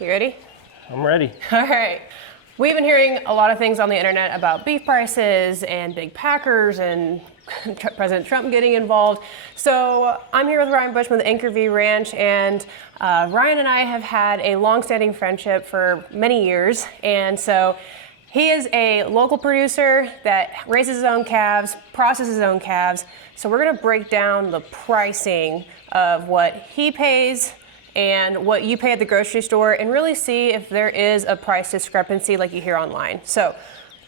You ready? I'm ready. All right. We've been hearing a lot of things on the internet about beef prices and big packers and President Trump getting involved. So I'm here with Ryan Buschman with Anchor V Ranch, and Ryan and I have had a long-standing friendship for many years. And so he is a local producer that raises his own calves, processes his own calves. So we're going to break down the pricing of what he pays and what you pay at the grocery store and really see if there is a price discrepancy like you hear online. So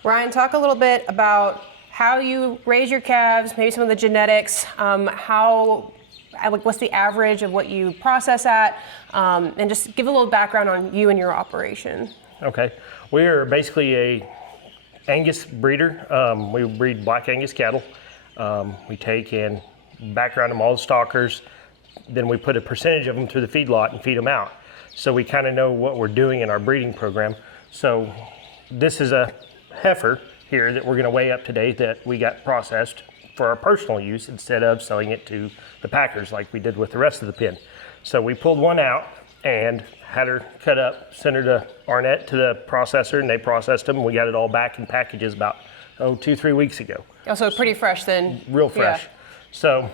Ryan, talk a little bit about how you raise your calves, maybe some of the genetics, what's the average of what you process at, and just give a little background on you and your operation. Okay. We are basically a Angus breeder. We breed black Angus cattle. We take and background them all the stalkers. Then we put a percentage of them through the feedlot and feed them out. So we kind of know what we're doing in our breeding program. So this is a heifer here that we're going to weigh up today that we got processed for our personal use instead of selling it to the packers like we did with the rest of the pen. So we pulled one out and had her cut up, sent her to Arnett to the processor, and they processed them. We got it all back in packages about 2-3 weeks ago. Oh, so pretty fresh then. Real fresh. Yeah. So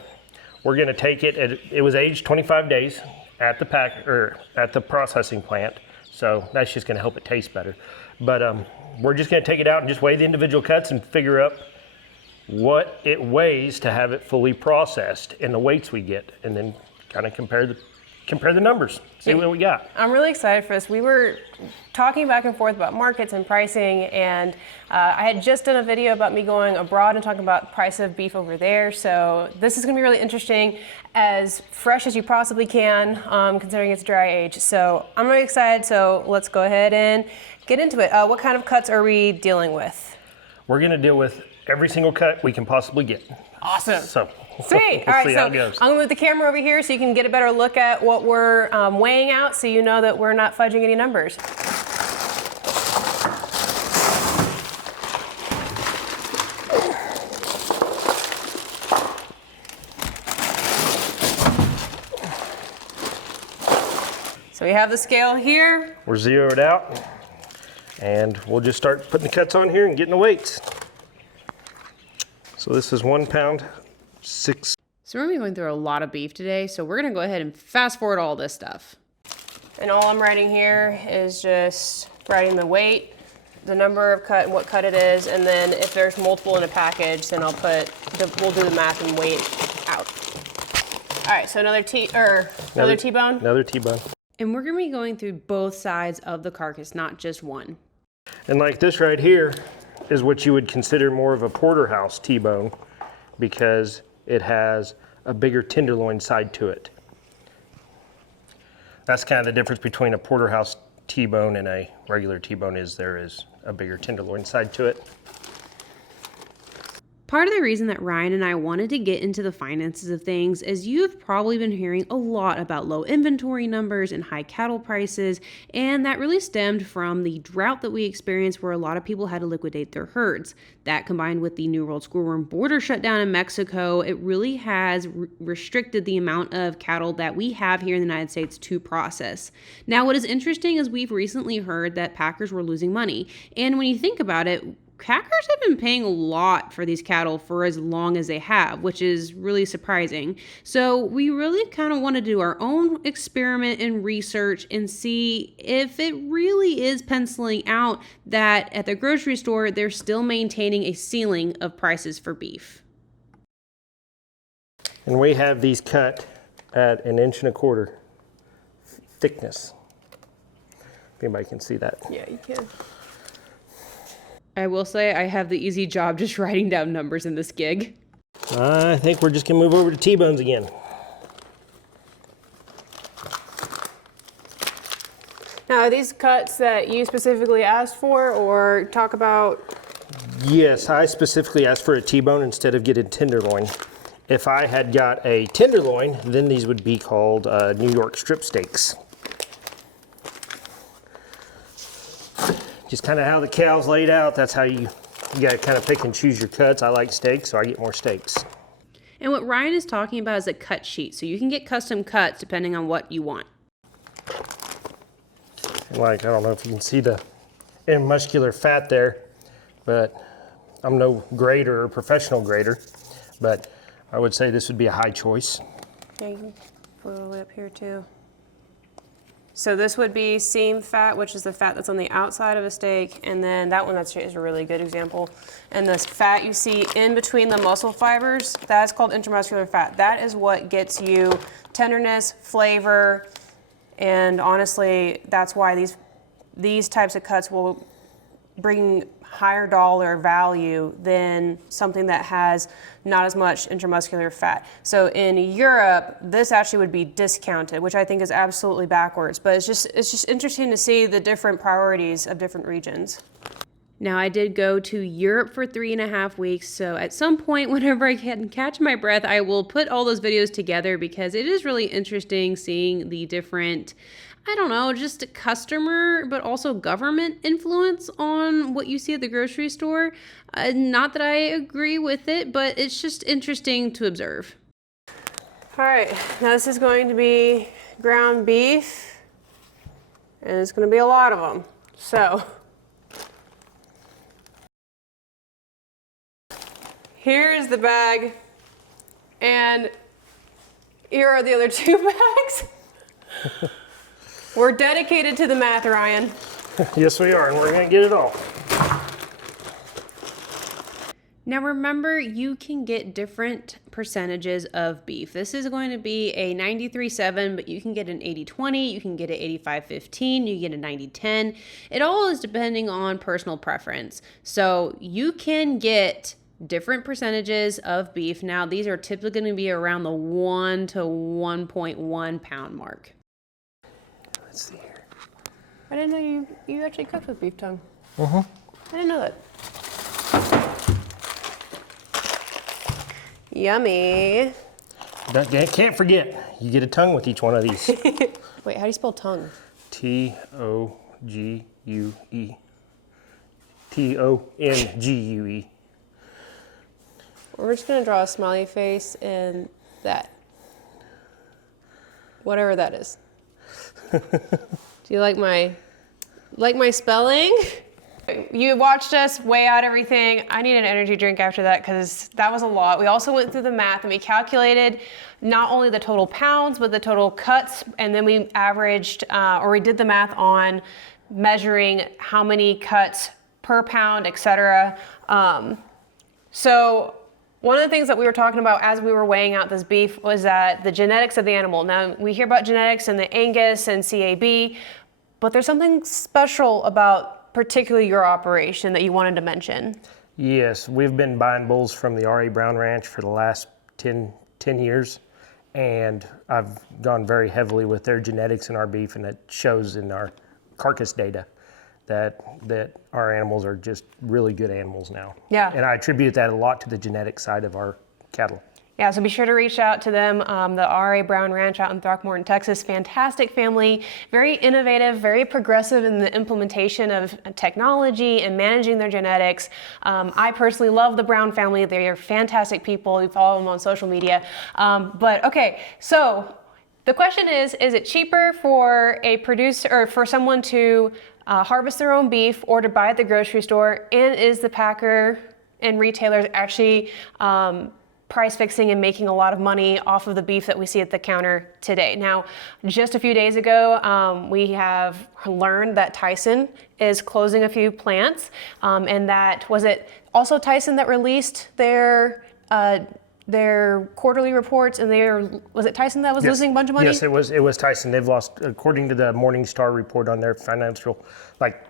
we're going to take it. It was aged 25 days at the processing plant. So that's just going to help it taste better. But we're just going to take it out and just weigh the individual cuts and figure out what it weighs to have it fully processed and the weights we get, and then kind of compare the numbers, see what we got. I'm really excited for this. We were talking back and forth about markets and pricing, and I had just done a video about me going abroad and talking about price of beef over there. So this is going to be really interesting, as fresh as you possibly can, considering it's dry age. So I'm really excited. So let's go ahead and get into it. What kind of cuts are we dealing with? We're going to deal with every single cut we can possibly get. Awesome. So sweet. We'll all right, see so how it goes. I'm going to move the camera over here so you can get a better look at what we're weighing out, so you know that we're not fudging any numbers. So we have the scale here. We're zeroed out, and we'll just start putting the cuts on here and getting the weights. So this is 1 pound, 6. So we're going to be going through a lot of beef today, so we're going to go ahead and fast forward all this stuff. And all I'm writing here is just writing the weight, the number of cut and what cut it is, and then if there's multiple in a package, then we'll do the math and weigh it out. All right, so another T-bone? Another T-bone. And we're going to be going through both sides of the carcass, not just one. And like this right here is what you would consider more of a porterhouse T-bone, because it has a bigger tenderloin side to it. That's kind of the difference between a porterhouse T-bone and a regular T-bone, is there is a bigger tenderloin side to it. Part of the reason that Ryan and I wanted to get into the finances of things is you've probably been hearing a lot about low inventory numbers and high cattle prices, and that really stemmed from the drought that we experienced where a lot of people had to liquidate their herds. That, combined with the New World Screwworm border shutdown in Mexico, it really has restricted the amount of cattle that we have here in the United States to process. Now, what is interesting is we've recently heard that packers were losing money, and when you think about it, packers have been paying a lot for these cattle for as long as they have, which is really surprising. So we really kind of want to do our own experiment and research and see if it really is penciling out that at the grocery store, they're still maintaining a ceiling of prices for beef. And we have these cut at 1.25 inches thickness. If anybody can see that. Yeah, you can. I will say I have the easy job just writing down numbers in this gig. I think we're just going to move over to T-bones again. Now, are these cuts that you specifically asked for or talk about? Yes, I specifically asked for a T-bone instead of getting tenderloin. If I had got a tenderloin, then these would be called New York strip steaks. Just kind of how the cow's laid out, that's how you got to kind of pick and choose your cuts. I like steaks, so I get more steaks. And what Ryan is talking about is a cut sheet, so you can get custom cuts depending on what you want. Like, I don't know if you can see the muscular fat there, but I'm no grader or professional grader, but I would say this would be a high choice. Yeah, you can put it all the way up here too. So this would be seam fat, which is the fat that's on the outside of a steak, and then that one is a really good example. And this fat you see in between the muscle fibers, that's called intramuscular fat. That is what gets you tenderness, flavor, and honestly, that's why these types of cuts will bring higher dollar value than something that has not as much intramuscular fat. So in Europe, this actually would be discounted, which I think is absolutely backwards, but it's just interesting to see the different priorities of different regions. Now, I did go to Europe for 3.5 weeks, so at some point, whenever I can catch my breath, I will put all those videos together because it is really interesting seeing the different, I don't know, just customer, but also government influence on what you see at the grocery store. Not that I agree with it, but it's just interesting to observe. All right, now this is going to be ground beef, and it's going to be a lot of them. So here's the bag, and here are the other 2 bags. We're dedicated to the math, Ryan. Yes, we are, and we're gonna get it all. Now remember, you can get different percentages of beef. This is going to be a 93-7, but you can get an 80-20, you can get an 85-15, you get a 90-10. It all is depending on personal preference. So you can get different percentages of beef. Now these are typically going to be around the 1 to 1.1 pound mark. Let's see here. I didn't know you actually cooked with beef tongue. Uh-huh. I didn't know that. Yummy. Can't forget, you get a tongue with each one of these. Wait, how do you spell tongue? Togue. Tongue. We're just gonna draw a smiley face and that. Whatever that is. Do you like my spelling? You watched us weigh out everything. I need an energy drink after that because that was a lot. We also went through the math and we calculated not only the total pounds, but the total cuts. And then we averaged, or we did the math on measuring how many cuts per pound, etc. So one of the things that we were talking about as we were weighing out this beef was that the genetics of the animal. Now we hear about genetics in the Angus and CAB, but there's something special about particularly your operation that you wanted to mention. Yes, we've been buying bulls from the R.A. Brown Ranch for the last 10 years, and I've gone very heavily with their genetics in our beef, and it shows in our carcass data that our animals are just really good animals now. Yeah. And I attribute that a lot to the genetic side of our cattle. Yeah, so be sure to reach out to them. The R.A. Brown Ranch out in Throckmorton, Texas. Fantastic family, very innovative, very progressive in the implementation of technology and managing their genetics. I personally love the Brown family. They are fantastic people. We follow them on social media. But okay, so the question is it cheaper for a producer or for someone to harvest their own beef or to buy at the grocery store? And is the packer and retailers actually price fixing and making a lot of money off of the beef that we see at the counter today? Now, just a few days ago, we have learned that Tyson is closing a few plants, and that, was it also Tyson that released their quarterly reports, and was it Tyson that was losing a bunch of money? Yes, it was Tyson. They've lost, according to the Morningstar report on their financial, like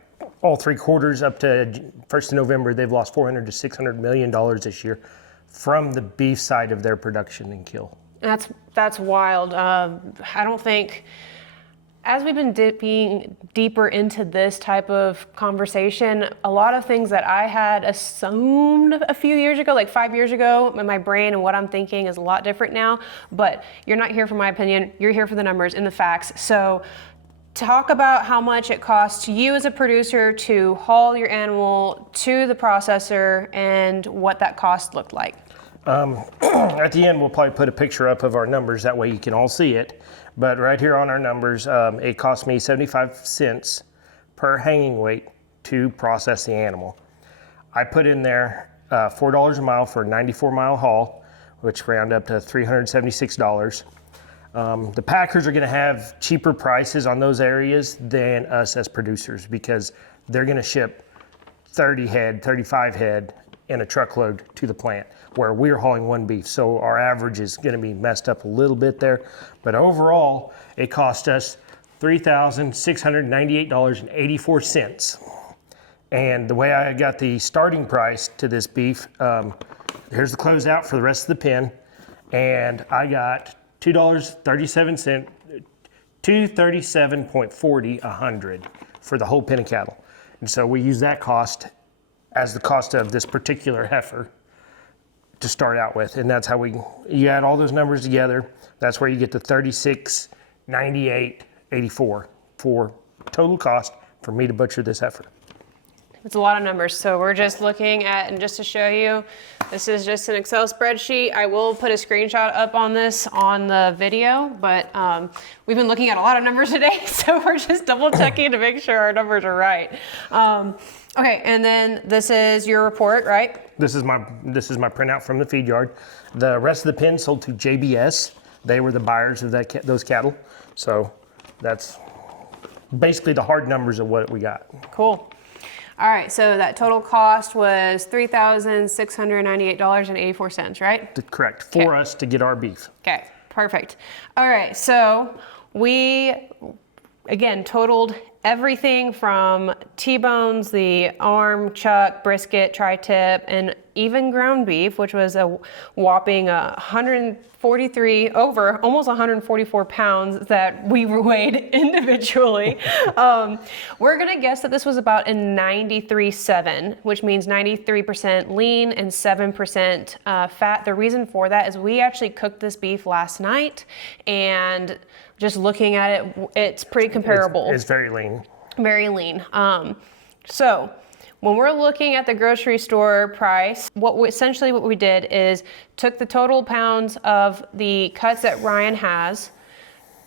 all 3 quarters up to 1st of November, they've lost $400 to $600 million this year from the beef side of their production and kill. That's wild. I don't think, as we've been dipping deeper into this type of conversation, a lot of things that I had assumed a few years ago, like 5 years ago, in my brain and what I'm thinking is a lot different now. But you're not here for my opinion, you're here for the numbers and the facts. So talk about how much it costs you as a producer to haul your animal to the processor and what that cost looked like. At the end, we'll probably put a picture up of our numbers. That way you can all see it. But right here on our numbers, it cost me 75 cents per hanging weight to process the animal. I put in there $4 a mile for a 94-mile haul, which round up to $376. The packers are going to have cheaper prices on those areas than us as producers because they're going to ship 30 head, 35 head in a truckload to the plant where we're hauling one beef. So our average is going to be messed up a little bit there. But overall, it cost us $3,698.84. And the way I got the starting price to this beef, here's the closeout for the rest of the pen. And I got $2.37, $237.40 a hundred for the whole pen of cattle. And so we use that cost as the cost of this particular heifer to start out with. And that's how you add all those numbers together. That's where you get the $36,98.84 for total cost for me to butcher this heifer. It's a lot of numbers. So we're just looking at, and just to show you, this is just an Excel spreadsheet. I will put a screenshot up on this on the video, but we've been looking at a lot of numbers today, so we're just double checking to make sure our numbers are right. Okay, and then this is your report, right? This is my printout from the feed yard. The rest of the pen sold to JBS. They were the buyers of those cattle. So that's basically the hard numbers of what we got. Cool. All right, so that total cost was $3,698.84, right? Correct, for us to get our beef. Okay, perfect. All right, so we, again, totaled everything from T-bones, the arm, chuck, brisket, tri-tip, and even ground beef, which was a whopping 143, almost 144 pounds that we weighed individually. We're gonna guess that this was about a 93.7, which means 93% lean and 7% fat. The reason for that is we actually cooked this beef last night, and just looking at it, it's pretty comparable. It's very lean. Very lean. So when we're looking at the grocery store price, essentially what we did is took the total pounds of the cuts that Ryan has,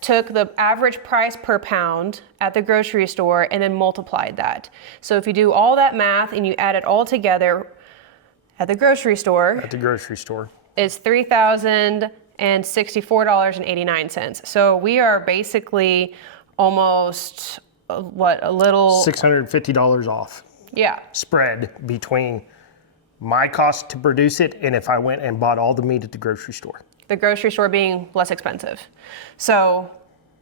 took the average price per pound at the grocery store, and then multiplied that. So if you do all that math and you add it all together at the grocery store, it's $3,064.89. So we are basically almost, a little... $650 off. Yeah. Spread between my cost to produce it and if I went and bought all the meat at the grocery store. The grocery store being less expensive. So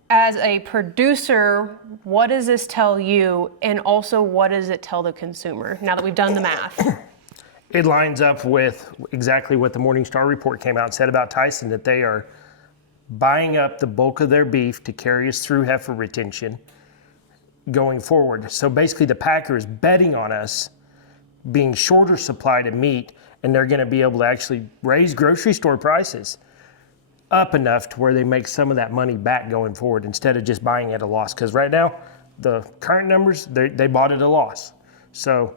as a producer, what does this tell you? And also, what does it tell the consumer now that we've done the math? It lines up with exactly what the Morningstar report came out and said about Tyson, that they are buying up the bulk of their beef to carry us through heifer retention going forward. So basically the packer is betting on us being shorter supplied of meat, and they're going to be able to actually raise grocery store prices up enough to where they make some of that money back going forward instead of just buying at a loss. Because right now, the current numbers, they bought at a loss. So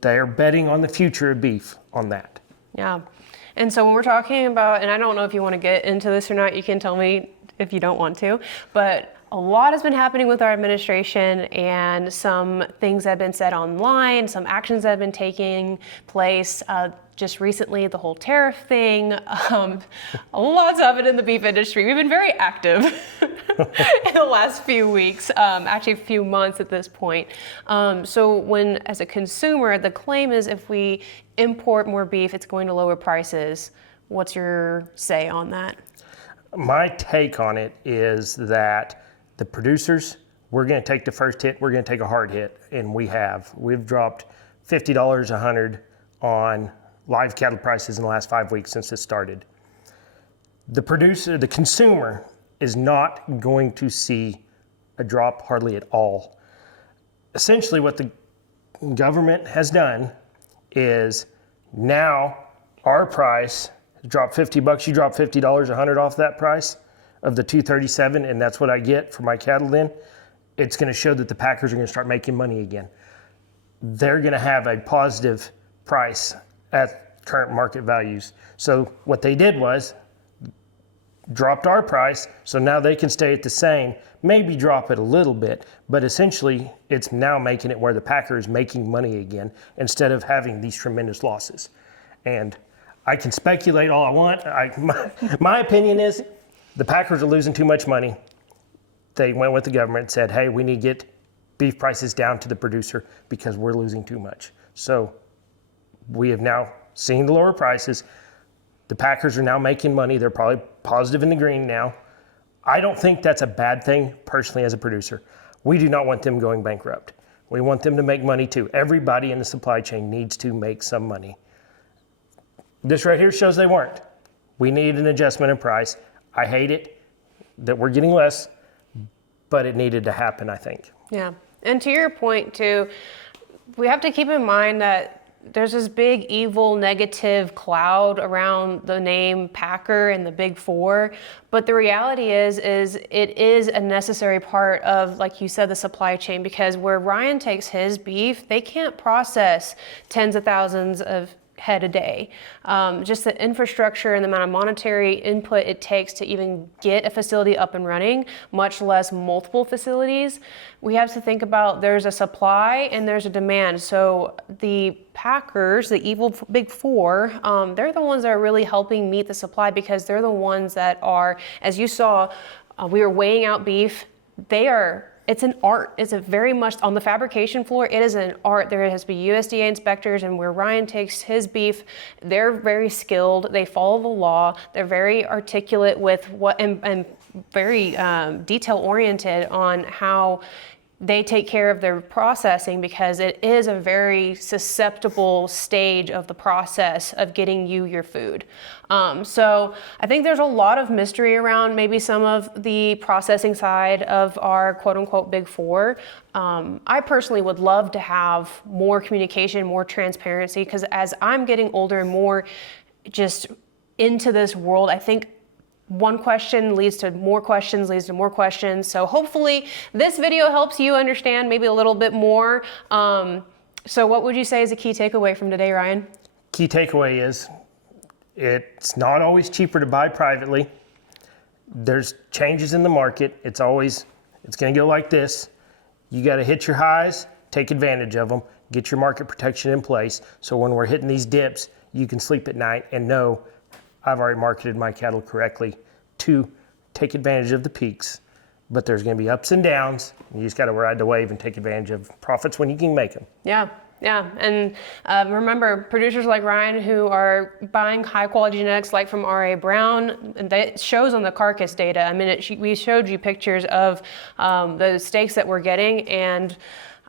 they're betting on the future of beef on that. Yeah. And so when we're talking about, and I don't know if you want to get into this or not, you can tell me if you don't want to, but a lot has been happening with our administration, and some things that have been said online, some actions that have been taking place just recently, the whole tariff thing, lots of it in the beef industry. We've been very active in the last few weeks, actually a few months at this point. So when, as a consumer, the claim is if we import more beef, it's going to lower prices. What's your say on that? My take on it is that the producers, we're going to take the first hit, we're going to take a hard hit, and we've dropped $50 a hundred on live cattle prices in the last 5 weeks since it started. The consumer is not going to see a drop hardly at all. Essentially what the government has done is now our price dropped $50, you drop $50 a hundred off that price of the 237, and that's what I get for my cattle. Then it's going to show that the packers are going to start making money again. They're going to have a positive price at current market values. So what they did was dropped our price, so now they can stay at the same, maybe drop it a little bit, but essentially it's now making it where the packer is making money again instead of having these tremendous losses. And I can speculate all I want. My opinion is the packers are losing too much money. They went with the government and said, hey, we need to get beef prices down to the producer because we're losing too much. So we have now seen the lower prices. The packers are now making money. They're probably positive in the green now. I don't think that's a bad thing personally as a producer. We do not want them going bankrupt. We want them to make money too. Everybody in the supply chain needs to make some money. This right here shows they weren't. We need an adjustment in price. I hate it that we're getting less, but it needed to happen, I think. Yeah. And to your point too, we have to keep in mind that there's this big evil negative cloud around the name Packer and the Big Four, but the reality is it is a necessary part of, like you said, the supply chain, because where Ryan takes his beef, they can't process tens of thousands of head a day. Just the infrastructure and the amount of monetary input it takes to even get a facility up and running, much less multiple facilities. We have to think about there's a supply and there's a demand. So the packers, the evil Big Four, they're the ones that are really helping meet the supply, because they're the ones that are, as you saw, we were weighing out beef. It's an art. It's a very much on the fabrication floor. It is an art. There has to be USDA inspectors, and where Ryan takes his beef, they're very skilled. They follow the law. They're very articulate with what and very detail oriented on how they take care of their processing, because it is a very susceptible stage of the process of getting you your food. So I think there's a lot of mystery around maybe some of the processing side of our quote unquote Big Four. I personally would love to have more communication, more transparency, because as I'm getting older and more just into this world, I think one question leads to more questions, leads to more questions. So hopefully this video helps you understand maybe a little bit more. So what would you say is a key takeaway from today, Ryan? Key takeaway is it's not always cheaper to buy privately. There's changes in the market. It's going to go like this. You got to hit your highs, take advantage of them, get your market protection in place. So when we're hitting these dips, you can sleep at night and know I've already marketed my cattle correctly to take advantage of the peaks, but there's going to be ups and downs. You just got to ride the wave and take advantage of profits when you can make them. Yeah. And remember, producers like Ryan who are buying high quality genetics like from R.A. Brown, and that shows on the carcass data. I mean, we showed you pictures of the steaks that we're getting, and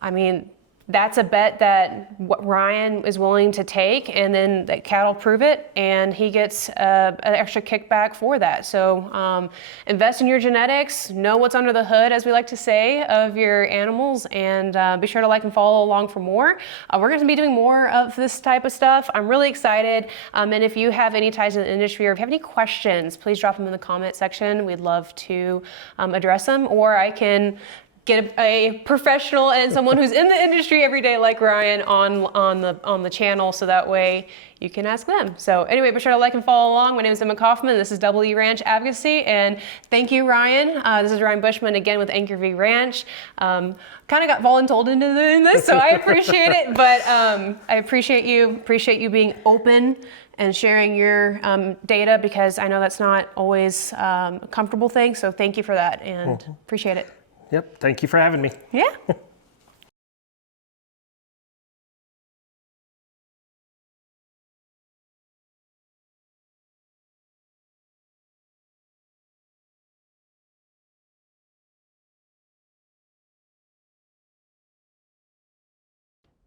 I mean, that's a bet that Ryan is willing to take, and then the cattle prove it, and he gets an extra kickback for that. So invest in your genetics, know what's under the hood, as we like to say, of your animals, and be sure to like and follow along for more. We're going to be doing more of this type of stuff. I'm really excited, and if you have any ties in the industry, or if you have any questions, please drop them in the comment section. We'd love to address them, or I can get a professional and someone who's in the industry every day like Ryan on the channel, so that way you can ask them. So anyway, be sure to like and follow along. My name is Emma Coffman. This is WE Ranch Advocacy, and thank you, Ryan. This is Ryan Buschman again with Anchor V Ranch. Kind of got voluntold into doing this, so I appreciate it, but I appreciate you being open and sharing your data, because I know that's not always a comfortable thing. So thank you for that, and appreciate it. Yep. Thank you for having me. Yeah.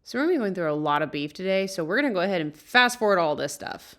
So we're going to be going through a lot of beef today, so we're going to go ahead and fast forward all this stuff.